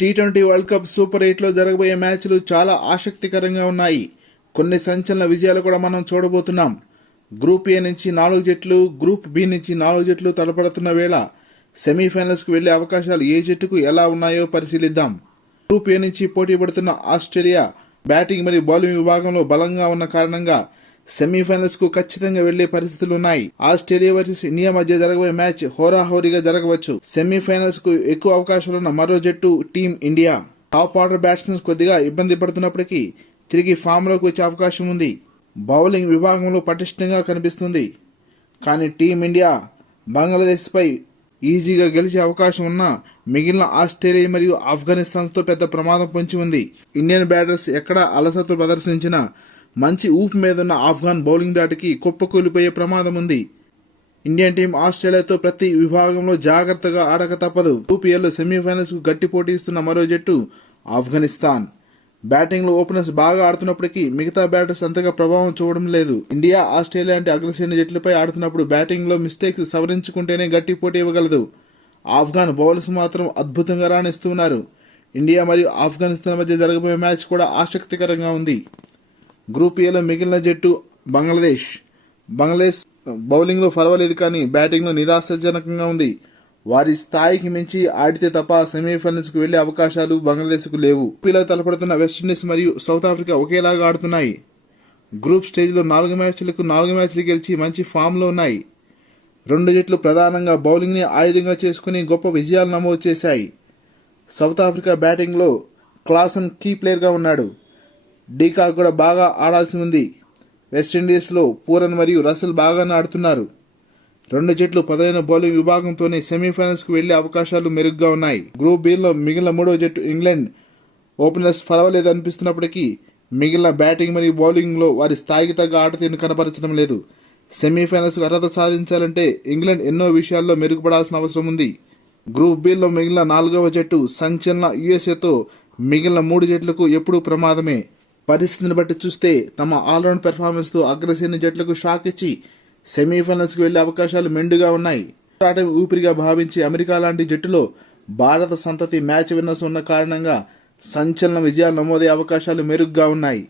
T twenty world cup super ఎయిట్లో జరగబోయే మ్యాచ్లు చాలా ఆసక్తికరంగా ఉన్నాయి. కొన్ని సంచలన విజయాలు కూడా మనం చూడబోతున్నాం. గ్రూప్ ఏ నుంచి నాలుగు జట్లు గ్రూప్ బి నుంచి నాలుగు జట్లు తలపడుతున్న వేళ సెమీఫైనల్స్కి వెళ్ళే అవకాశాలు ఏ జట్టుకు ఎలా ఉన్నాయో పరిశీలిద్దాం. గ్రూప్ ఏ నుంచి పోటీ పడుతున్న ఆస్ట్రేలియా బ్యాటింగ్ మరియు బౌలింగ్ విభాగంలో బలంగా ఉన్న కారణంగా సెమీఫైనల్స్కు ఖచ్చితంగా వెళ్ళే పరిస్థితులు ఉన్నాయి. ఆస్ట్రేలియా వర్సెస్ ఇండియా మధ్య జరగబోయే మ్యాచ్ హోరాహోరీగా జరగవచ్చు. సెమీఫైనల్స్కు ఎక్కువ అవకాశాలున్న మరో జట్టు team India. Top order batsmens కొద్దిగా ఇబ్బంది పడుతున్నప్పటికీ తిరిగి ఫామ్లోకి వచ్చే అవకాశం ఉంది. బౌలింగ్ విభాగంలో పటిష్టంగా కనిపిస్తుంది. కానీ టీమిండియా బంగ్లాదేశ్పై ఈజీగా గెలిచే అవకాశం ఉన్న మిగిలిన ఆస్ట్రేలియా మరియు ఆఫ్ఘనిస్తాన్తో పెద్ద ప్రమాదం పొంచి ఉంది. ఇండియన్ బ్యాటర్స్ ఎక్కడ అలసత్వం ప్రదర్శించినా మంచి ఊపు మీదున్న ఆఫ్ఘాన్ బౌలింగ్ దాటికి కుప్పకూలిపోయే ప్రమాదం ఉంది. ఇండియన్ టీం ఆస్ట్రేలియాతో ప్రతి విభాగంలో జాగ్రత్తగా ఆడక తప్పదు. యూపీఎల్లో సెమీఫైనల్స్కు గట్టి పోటీ ఇస్తున్న మరో జట్టు ఆఫ్ఘనిస్తాన్. బ్యాటింగ్లో ఓపెనర్స్ బాగా ఆడుతున్నప్పటికీ మిగతా బ్యాటర్స్ అంతగా ప్రభావం చూడడం లేదు. ఇండియా ఆస్ట్రేలియా అంటే అగ్రశ్రేణి జట్లపై ఆడుతున్నప్పుడు బ్యాటింగ్లో మిస్టేక్స్ సవరించుకుంటేనే గట్టి పోటీ ఇవ్వగలదు. ఆఫ్ఘాన్ బౌలర్స్ మాత్రం అద్భుతంగా రాణిస్తున్నారు. ఇండియా మరియు ఆఫ్ఘనిస్తాన్ మధ్య జరగబోయే మ్యాచ్ కూడా ఆసక్తికరంగా ఉంది. గ్రూప్ ఏలో మిగిలిన జట్టు బంగ్లాదేశ్. బంగ్లాదేశ్ బౌలింగ్లో పర్వాలేదు కానీ బ్యాటింగ్లో నిరాశజనకంగా నిరాశాజనకంగా ఉంది. వారి స్థాయికి మించి ఆడితే తప్ప సెమీఫైనల్స్కు వెళ్ళే అవకాశాలు బంగ్లాదేశ్కు లేవు. పిల్లలు తలపడుతున్న వెస్టిండీస్ మరియు సౌత్ ఆఫ్రికా ఒకేలాగా ఆడుతున్నాయి. గ్రూప్ స్టేజ్లో నాలుగు మ్యాచ్లకు నాలుగు మ్యాచ్లు గెలిచి మంచి ఫామ్లో ఉన్నాయి. రెండు జట్లు ప్రధానంగా బౌలింగ్ని ఆయుధంగా చేసుకుని గొప్ప విజయాలు నమోదు చేశాయి. సౌత్ ఆఫ్రికా బ్యాటింగ్లో క్లాసన్ కీ ప్లేయర్గా ఉన్నాడు. డీకా కూడా బాగా ఆడాల్సి ఉంది. వెస్టిండీస్లో పూరన్ మరియు రసల్ బాగానే ఆడుతున్నారు. రెండు జట్లు పదైన బౌలింగ్ విభాగంతోనే సెమీఫైనల్స్కు వెళ్ళే అవకాశాలు మెరుగ్గా ఉన్నాయి. గ్రూప్ బీలో మిగిలిన మూడో జట్టు ఇంగ్లాండ్ ఓపెనర్స్ పర్వాలేదు అనిపిస్తున్నప్పటికీ మిగిలిన బ్యాటింగ్ మరియు బౌలింగ్లో వారి స్థాయికి తగ్గ ఆటతీరును కనపరచడం లేదు. సెమీఫైనల్స్కు అర్హత సాధించాలంటే ఇంగ్లాండ్ ఎన్నో విషయాల్లో మెరుగుపడాల్సిన అవసరం ఉంది. గ్రూప్ బీల్లో మిగిలిన నాలుగవ జట్టు సంచలన యుఎస్ఏతో మిగిలిన మూడు జట్లకు ఎప్పుడూ ప్రమాదమే. పరిస్థితిని బట్టి చూస్తే తమ ఆల్రౌండ్ పెర్ఫార్మెన్స్తో అగ్రశ్రేణి జట్లకు షాక్ ఇచ్చి సెమీఫైనల్స్కు వెళ్ళే అవకాశాలు మెండుగా ఉన్నాయి. పోరాటం ఊపిరిగా భావించి అమెరికా లాంటి జట్టులో భారత సంతతి మ్యాచ్ విన్నర్స్ ఉన్న కారణంగా సంచలన విజయాలు నమోదే అవకాశాలు మెరుగ్గా ఉన్నాయి.